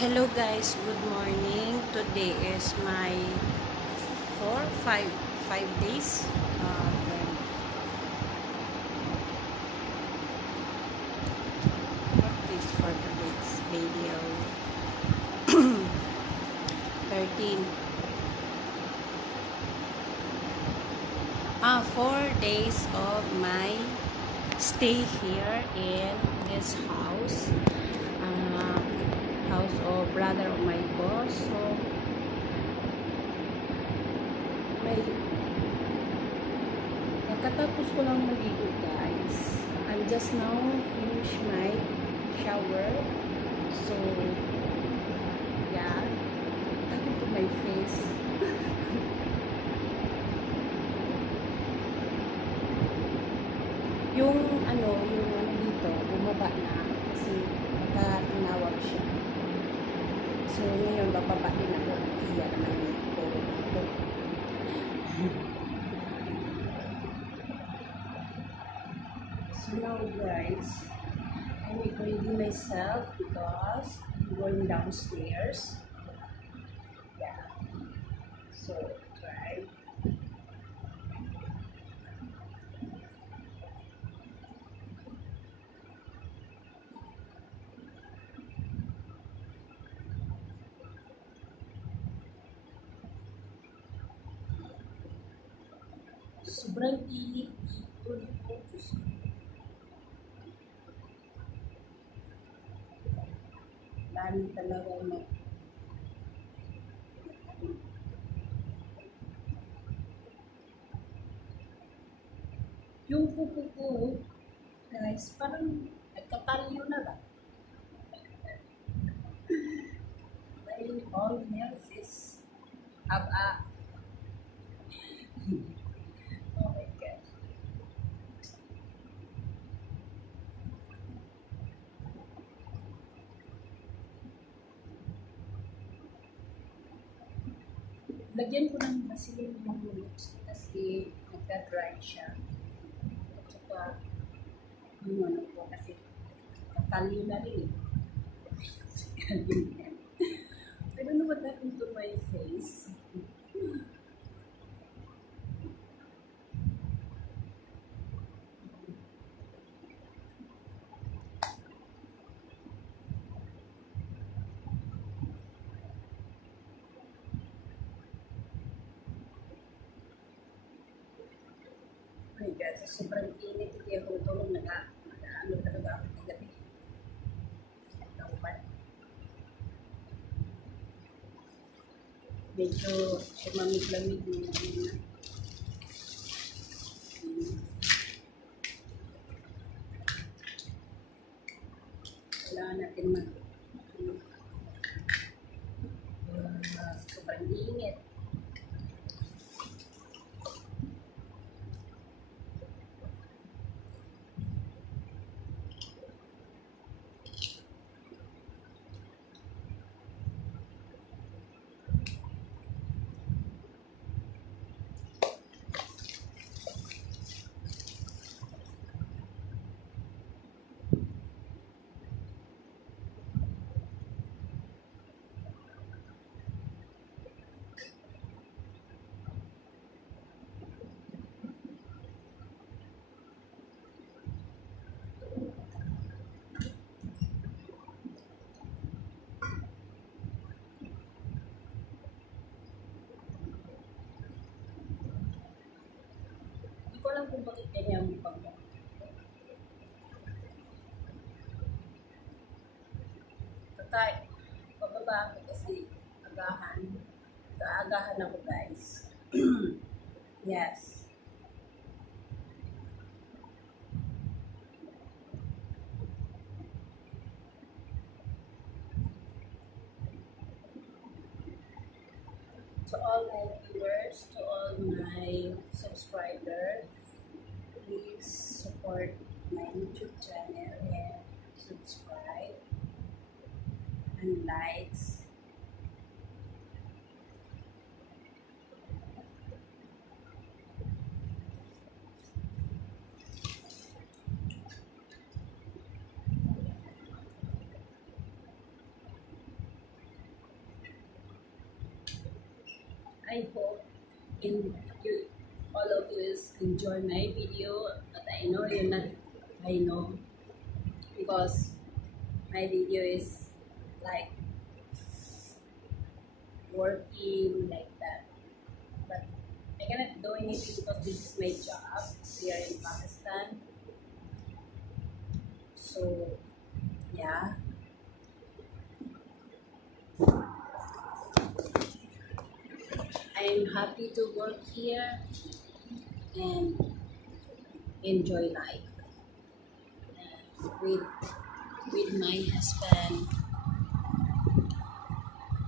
Hello guys, good morning. Today is my 5 days. Then what is for today's video? 13. 4 days of my stay here in this house. House of brother of my boss. So kakatapos ko lang maligo guys. I'm just now finish my shower. So yeah, look into my face. yung ano dito bumaba na kasi tinawag siya. So, ngayon, bababa din ako. Iya naman ito. So, now, guys, I'm recording myself because I'm going downstairs. Yeah. So, try. Sobrang init dito. Dami talaga na. Yung kuko ko, guys, parang nagkatalyo na ba? My all nails is have a oh my god. Lagyan ko ng Vaseline yung lips kasi nagka-dry siya. At saka yung ano ko kasi katalyo na rin. I don't know what happened to my face. Oh my God, sobrang init. Hindi ako tulog. Nag-ano talaga ako ng gabi. Medyo sumamig-lamig na. Kailangan natin sobrang init. Hindi ko alam kung bakit ganyan ang pagkakas. Tatay, pababa ako kasi agahan ako guys. Yes. To all my viewers, to all my subscribers, please support my YouTube channel and subscribe and likes. I hope in you all of you enjoy my video, but I know you're not. I know because my video is like working like that, but I cannot do anything because this is my job here in Pakistan. So yeah, I am happy to work here and enjoy life with my husband,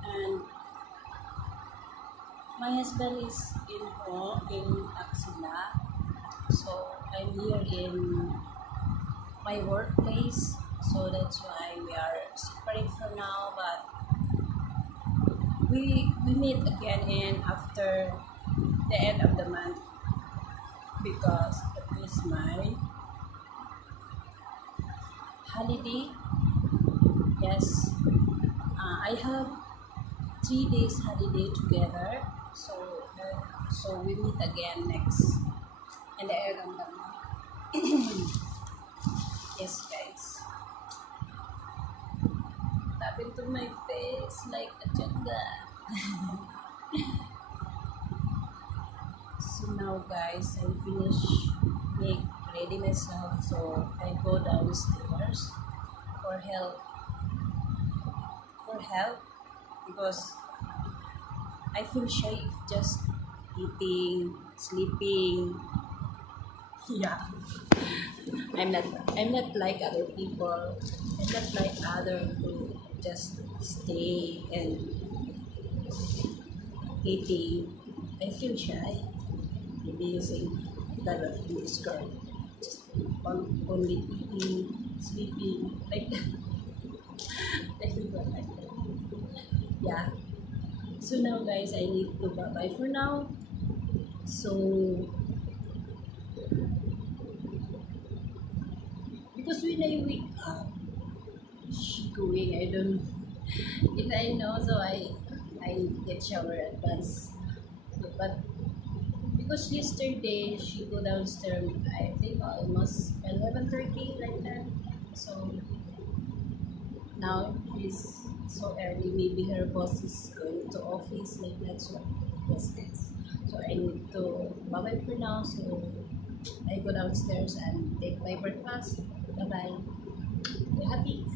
and my husband is in home in Axila, so I'm here in my workplace, so that's why we are separate for now, but we meet again in after the end of the month because that is my holiday. Yes, I have 3 days holiday together, so so we meet again next in the end of the month. Yes, guys. Tap into my face like a janga. So now, guys, I make ready myself, so I go downstairs for help because I feel shy if just eating, sleeping. Yeah, I'm not like other people. I'm not like other who just stay and eating. I feel shy. Maybe using the skirt, just only eating, sleeping, like that. I feel like that. Yeah. So now, guys, I need to bye bye for now. So because when I wake up, she going. I don't if I know, so I get shower advance. But because yesterday she go downstairs, I think almost 11:30 like that. So now she's so early. Maybe her boss is going to office like that. So yes, guys. So I need to bye bye for now. So I go downstairs and take my breakfast. Bye bye. You happy?